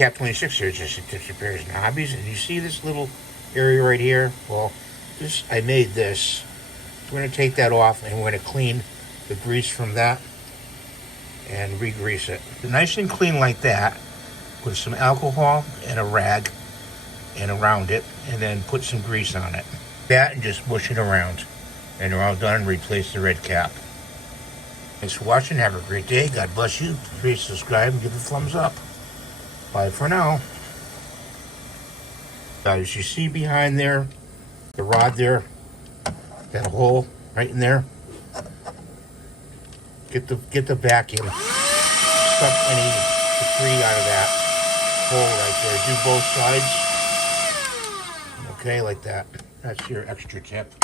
Cap 26 here is just tips, repairs, and hobbies. And you see this little area right here? Well, I made this. So we're going to take that off and we're going to clean the grease from that and re-grease it. Nice and clean like that with some alcohol and a rag and around it, and then put some grease on it. That and just push it around. And they're all done. Replace the red cap. Thanks for watching. Have a great day. God bless you. Please subscribe and give it a thumbs up. Bye for now. Guys, you see behind there, the rod there, that hole right in there? Get the vacuum. Suck any debris out of that hole right there. Do both sides. Okay, like that. That's your extra tip.